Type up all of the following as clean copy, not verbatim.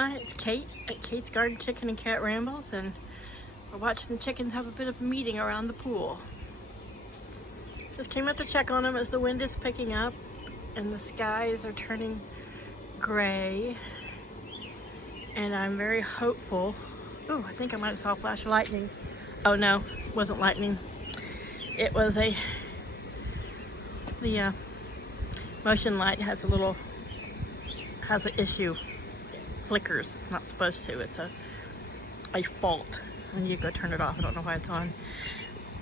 It's Kate at Kate's Garden Chicken and Cat Rambles, and we're watching the chickens have a bit of a meeting around the pool. Just came out to check on them as the wind is picking up and the skies are turning gray, and I'm very hopeful. Ooh, I think I might have saw a flash of lightning. Oh no, it wasn't lightning. It was the motion light has an issue. Flickers. It's not supposed to. It's a fault. When you go turn it off, I don't know why it's on.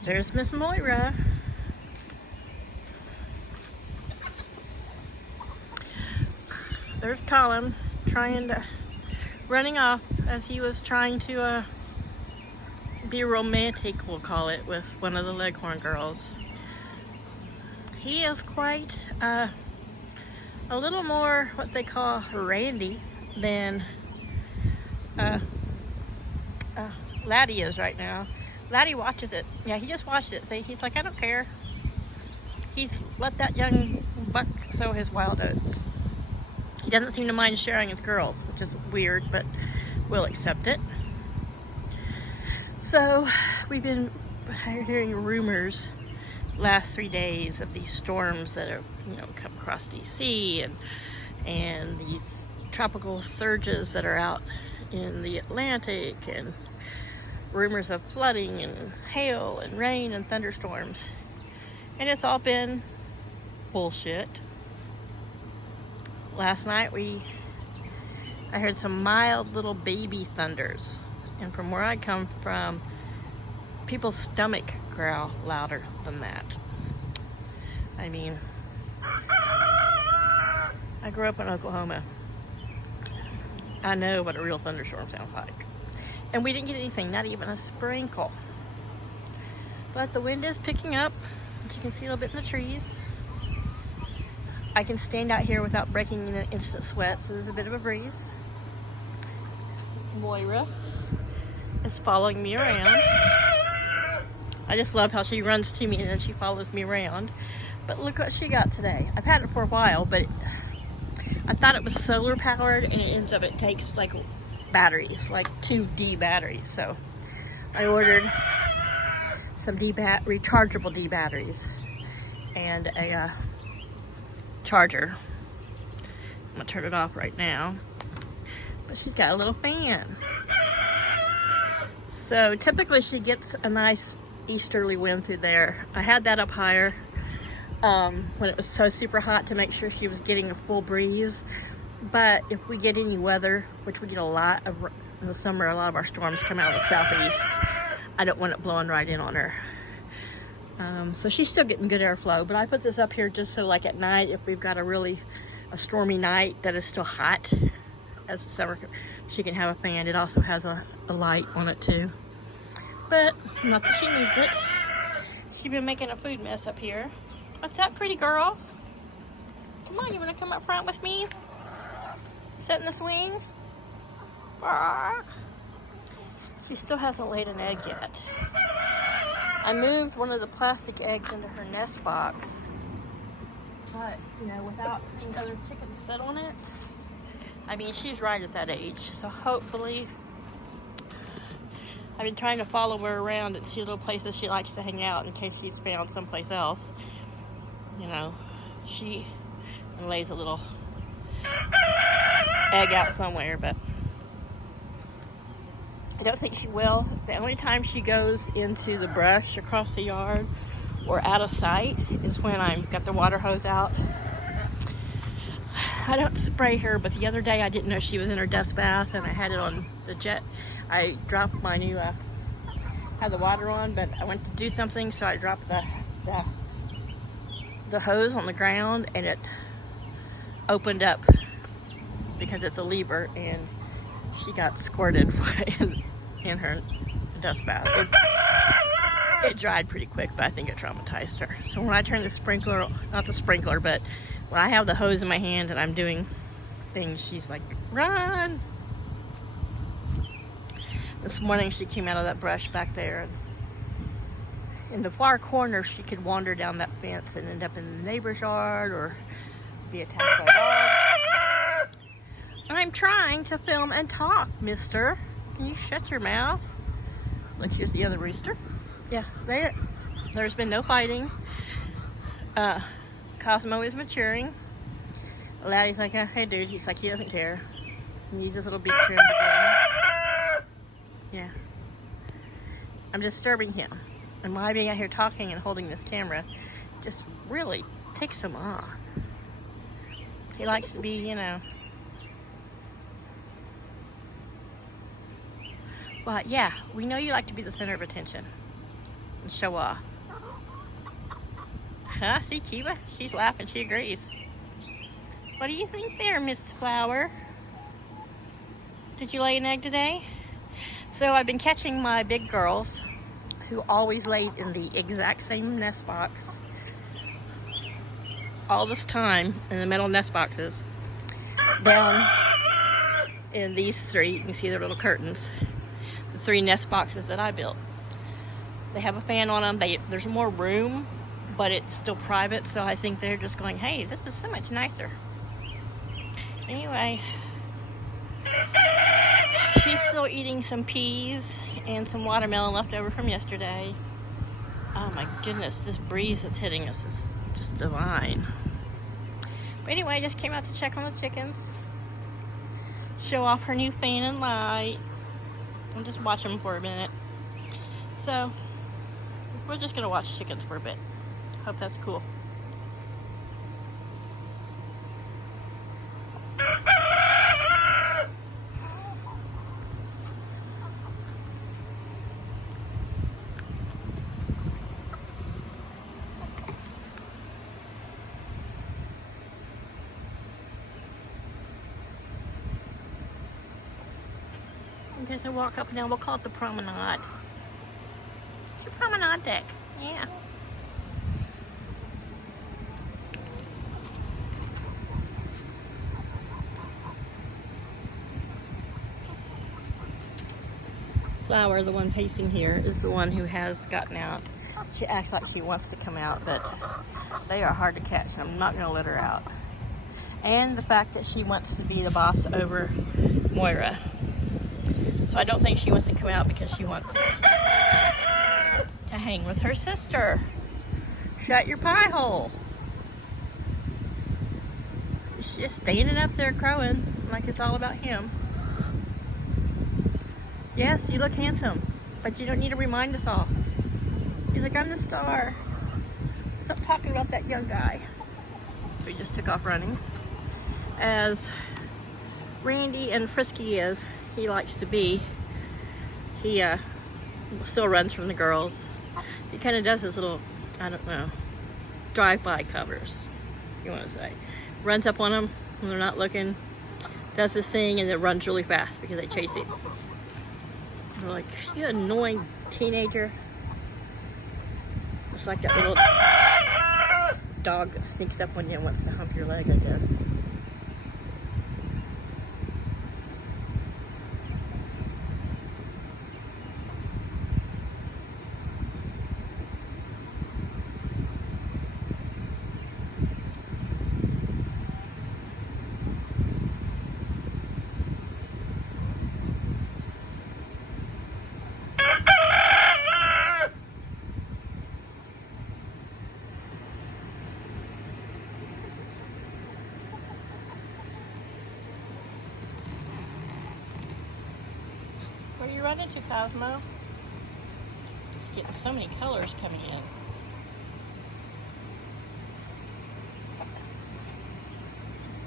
There's Miss Moira. There's Colin running off as he was trying to be romantic, we'll call it, with one of the Leghorn girls. He is quite a little more what they call randy than Laddie is right now. Laddie watches it. Yeah, he just watched it. See, he's like, I don't care. He's let that young buck sow his wild oats. He doesn't seem to mind sharing with girls, which is weird, but we'll accept it. So we've been hearing rumors last 3 days of these storms that have, come across DC and these tropical surges that are out in the Atlantic, and rumors of flooding and hail and rain and thunderstorms. And it's all been bullshit. Last night I heard some mild little baby thunders, and from where I come from, people's stomach growl louder than that. I mean, I grew up in Oklahoma. I know what a real thunderstorm sounds like. And we didn't get anything, not even a sprinkle. But the wind is picking up, as you can see a little bit in the trees. I can stand out here without breaking in an instant sweat, so there's a bit of a breeze. Moira is following me around. I just love how she runs to me and then she follows me around. But look what she got today. I've had it for a while, but I thought it was solar powered, and it ends up it takes like batteries, like 2 D batteries. So I ordered some rechargeable D batteries and a charger. I'm gonna turn it off right now. But she's got a little fan. So typically she gets a nice easterly wind through there. I had that up higher when it was so super hot to make sure she was getting a full breeze. But if we get any weather, which we get a lot of in the summer, a lot of our storms come out of the southeast, I don't want it blowing right in on her. So she's still getting good airflow, but I put this up here just so like at night, if we've got a stormy night that is still hot as the summer, she can have a fan. It also has a light on it too, but not that she needs it. She's been making a food mess up here. What's up, pretty girl? Come on, you want to come up front with me? Sit in the swing? Bark. She still hasn't laid an egg yet. I moved one of the plastic eggs into her nest box, but without seeing other chickens sit on it. I mean, she's right at that age, so hopefully, I've been trying to follow her around and see little places she likes to hang out in case she's found someplace else. She lays a little egg out somewhere, but I don't think she will. The only time she goes into the brush across the yard or out of sight is when I've got the water hose out. I don't spray her, but the other day I didn't know she was in her dust bath, and I had it on the jet. I dropped my new, had the water on, but I went to do something, so I dropped the hose on the ground, and it opened up because it's a lever, and she got squirted in her dust bath. It dried pretty quick, but I think it traumatized her. So when I turn the sprinkler, not the sprinkler, but when I have the hose in my hand and I'm doing things, she's like, run! This morning she came out of that brush back there, and in the far corner she could wander down that fence and end up in the neighbor's yard or be attacked by a dog. I'm trying to film and talk, mister. Can you shut your mouth? Look, here's the other rooster. Yeah, there's been no fighting. Cosmo is maturing. Laddie's like, hey dude, he's like, he doesn't care. He needs his little beak trimmed again. Yeah. I'm disturbing him. And my being out here talking and holding this camera just really ticks him off. He likes to be, you know. But yeah, we know you like to be the center of attention and show off. Huh? See Kiva? She's laughing. She agrees. What do you think there, Miss Flower? Did you lay an egg today? So I've been catching my big girls who always laid in the exact same nest box all this time in the metal nest boxes down in these three. You can see their little curtains. The 3 nest boxes that I built. They have a fan on them. There's more room, but it's still private, so I think they're just going, hey, this is so much nicer. Anyway, she's still eating some peas and some watermelon left over from yesterday. Oh my goodness, this breeze that's hitting us is just divine. But anyway, I just came out to check on the chickens, show off her new fan and light, and just watch them for a minute. So, we're just gonna watch chickens for a bit. Hope that's cool. There's a walk up and down. We'll call it the promenade. It's a promenade deck. Yeah. Flower, the one pacing here, is the one who has gotten out. She acts like she wants to come out, but they are hard to catch, and I'm not going to let her out. And the fact that she wants to be the boss over Moira. So I don't think she wants to come out because she wants to hang with her sister. Shut your pie hole. She's just standing up there crowing like it's all about him. Yes, you look handsome, but you don't need to remind us all. He's like, I'm the star. Stop talking about that young guy. We just took off running. As Randy and frisky is, he likes to be, he still runs from the girls. He kind of does his little, I don't know, drive-by covers, you want to say. Runs up on them when they're not looking, does this thing, and then runs really fast because they chase him. They're like, you annoying teenager. It's like that little dog that sneaks up on you and wants to hump your leg, I guess. Where are you running to, Cosmo? It's getting so many colors coming in.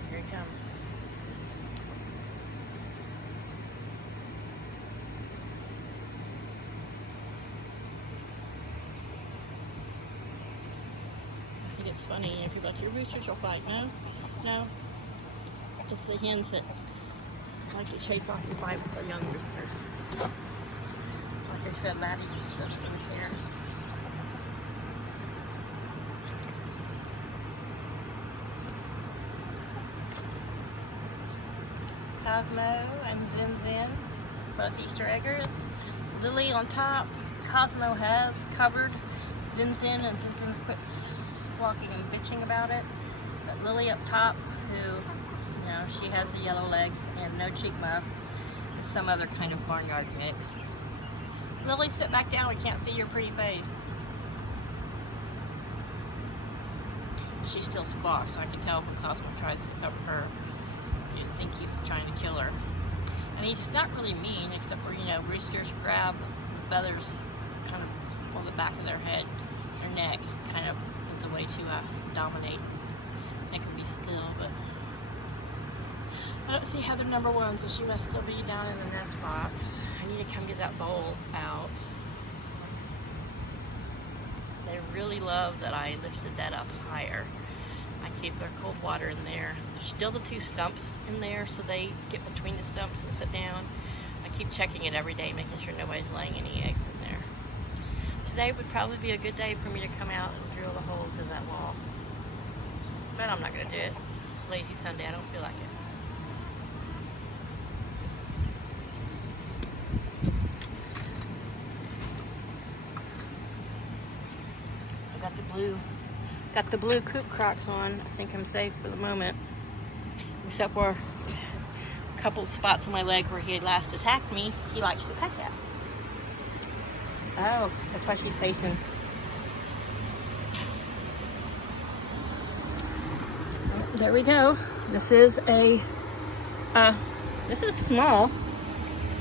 Here he comes. It gets funny and people are like, your roosters will fight. No, no. It's the hens that like to chase off and fight with our young roosters. Like I said, Laddie just doesn't really care. Cosmo and Zin Zin, both Easter eggers. Lily on top. Cosmo has covered Zin Zin, and Zin Zin's quit squawking and bitching about it. But Lily up top, who No, she has the yellow legs and no cheek muffs. It's some other kind of barnyard mix. Lily, sit back down. We can't see your pretty face. She still squawks. I can tell when Cosmo tries to cover her. You think he's trying to kill her. And he's not really mean, except for, you know, roosters grab the feathers, kind of on the back of their head, their neck, kind of as a way to dominate. It can be still, but I don't see Heather number one, so she must still be down in the nest box. I need to come get that bowl out. They really love that I lifted that up higher. I keep their cold water in there. There's still the 2 stumps in there, so they get between the stumps and sit down. I keep checking it every day, making sure nobody's laying any eggs in there. Today would probably be a good day for me to come out and drill the holes in that wall. But I'm not going to do it. It's lazy Sunday. I don't feel like it. Got the blue coop Crocs on. I think I'm safe for the moment. Except for a couple spots on my leg where he had last attacked me. He likes to peck at. Oh, that's why she's facing. There we go. This is this is small,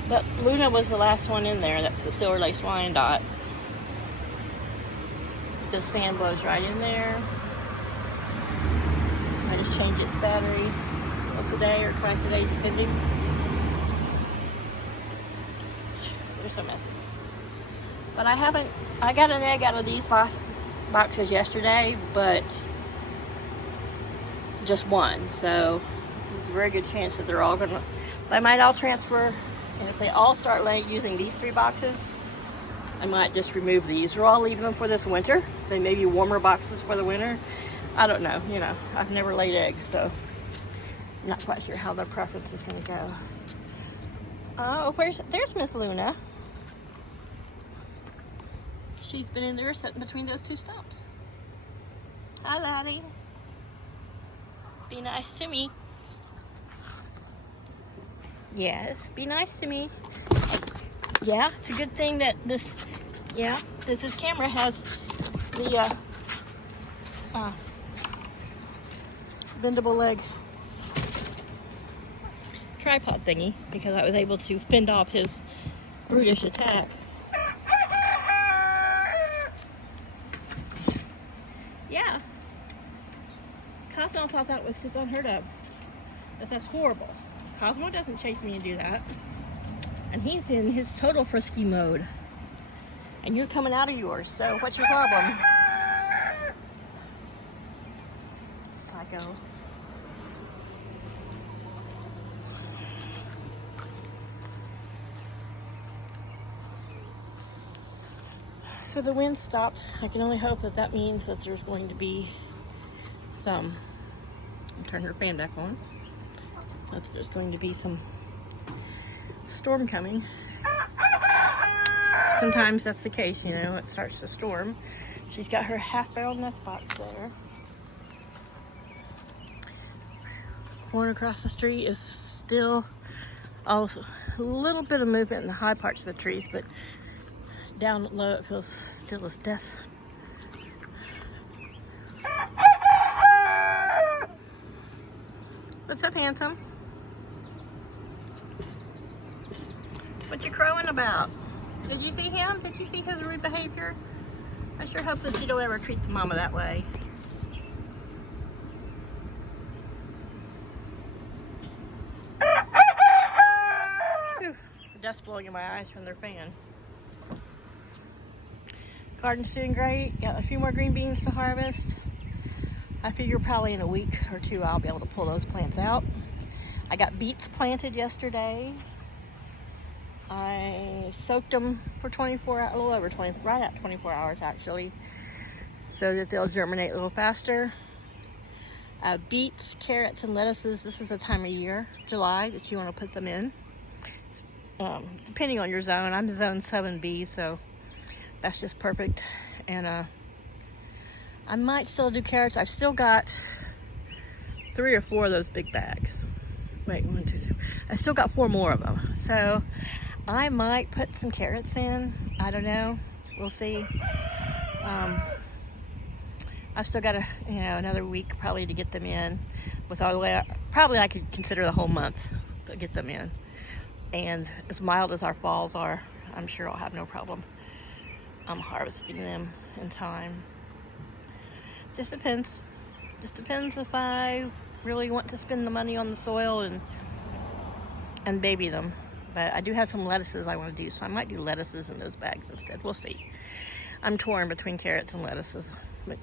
but Luna was the last one in there. That's the Silver Lace Wyandotte. This fan blows right in there. I just change its battery once a day or twice a day, depending. They're so messy. But I got an egg out of these boxes yesterday, but just one. So there's a very good chance that they might all transfer. And if they all start using these 3 boxes, I might just remove these, or I'll leave them for this winter. They may be warmer boxes for the winter. I don't know, you know, I've never laid eggs, so I'm not quite sure how their preference is gonna go. Oh, there's Miss Luna. She's been in there sitting between those 2 stumps. Hi, laddie. Be nice to me. Yes, be nice to me. Yeah, it's a good thing that this camera has the bendable leg tripod thingy, because I was able to fend off his brutish attack. Yeah. Cosmo thought that was just unheard of. That's horrible. Cosmo doesn't chase me and do that. And he's in his total frisky mode. And you're coming out of yours, so what's your problem? Psycho. So the wind stopped. I can only hope that that means that there's going to be some, turn her fan back on, that there's going to be some storm coming. Sometimes that's the case, you know, it starts to storm. She's got her half-barreled nest box there. Corn across the street is still a little bit of movement in the high parts of the trees, but down low it feels still as death. What's up, handsome? What you crowing about? Did you see him? Did you see his rude behavior? I sure hope that you don't ever treat the mama that way. Whew, the dust blowing in my eyes from their fan. Garden's doing great. Got a few more green beans to harvest. I figure probably in a week or 2 I'll be able to pull those plants out. I got beets planted yesterday. I soaked them for 24 hours, a little over 20, right at 24 hours actually, so that they'll germinate a little faster. Beets, carrots, and lettuces, this is the time of year, July, that you want to put them in. Depending on your zone. I'm zone 7B, so that's just perfect. And I might still do carrots. I've still got 3 or 4 of those big bags. Wait, 1, 2, 3. I still got 4 more of them. So I might put some carrots in. I don't know. We'll see. I've still got another week probably to get them in. With all the way, probably I could consider the whole month to get them in. And as mild as our falls are, I'm sure I'll have no problem harvesting them in time. Just depends. Just depends if I really want to spend the money on the soil and baby them. But I do have some lettuces I want to do, so I might do lettuces in those bags instead. We'll see. I'm torn between carrots and lettuces, but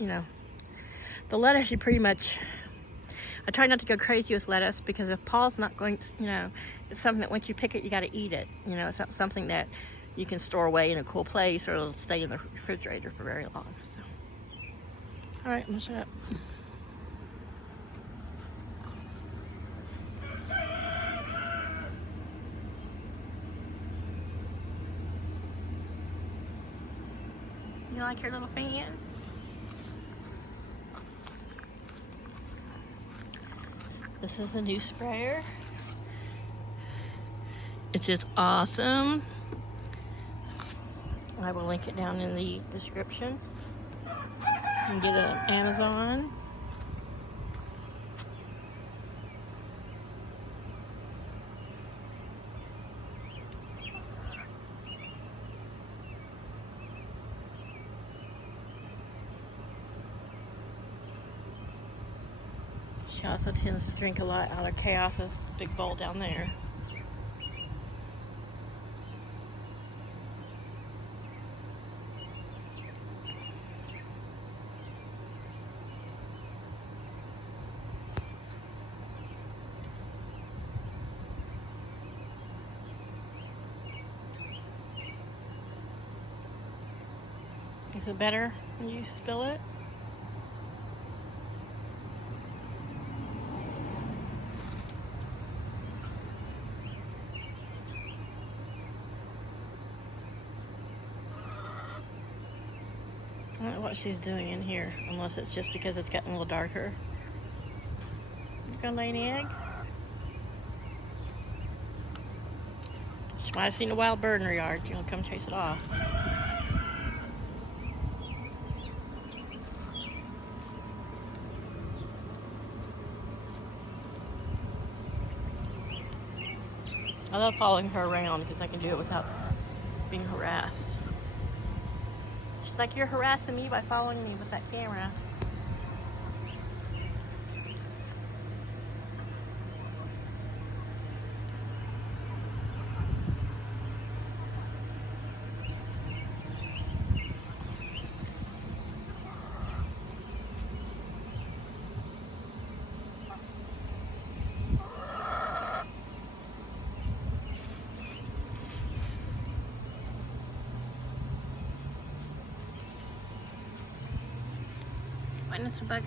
the lettuce you pretty much, I try not to go crazy with lettuce, because if Paul's not going to, it's something that once you pick it, you got to eat it. It's not something that you can store away in a cool place or it'll stay in the refrigerator for very long. So, all right, I'm gonna shut up. You like your little fan? This is the new sprayer. It's just awesome. I will link it down in the description. You can get it on Amazon. She also tends to drink a lot out of Chaos's big bowl down there. Is it better when you spill it? I don't know what she's doing in here, unless it's just because it's getting a little darker. You gonna lay an egg? She might have seen a wild bird in her yard. You'll come chase it off. I love following her around because I can do it without being harassed. She's like, you're harassing me by following me with that camera. Finding some bugs.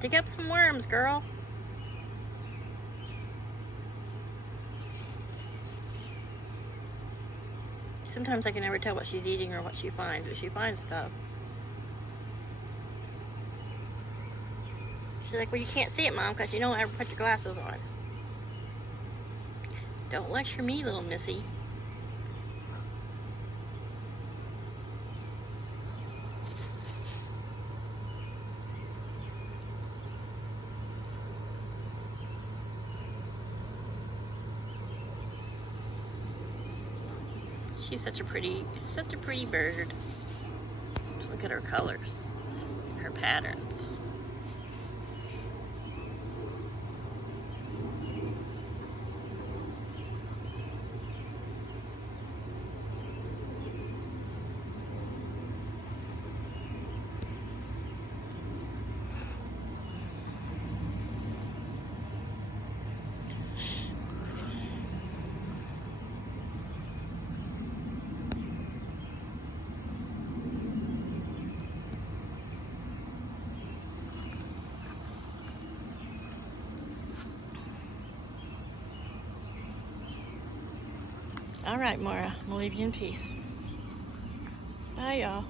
Dig up some worms, girl. Sometimes I can never tell what she's eating or what she finds, but she finds stuff. She's like, well, you can't see it, Mom, because you don't ever put your glasses on. Don't lecture me, little missy. She's such a pretty bird. Just look at her colors, her patterns. All right, Moira, I'm gonna leave you in peace. Bye, y'all.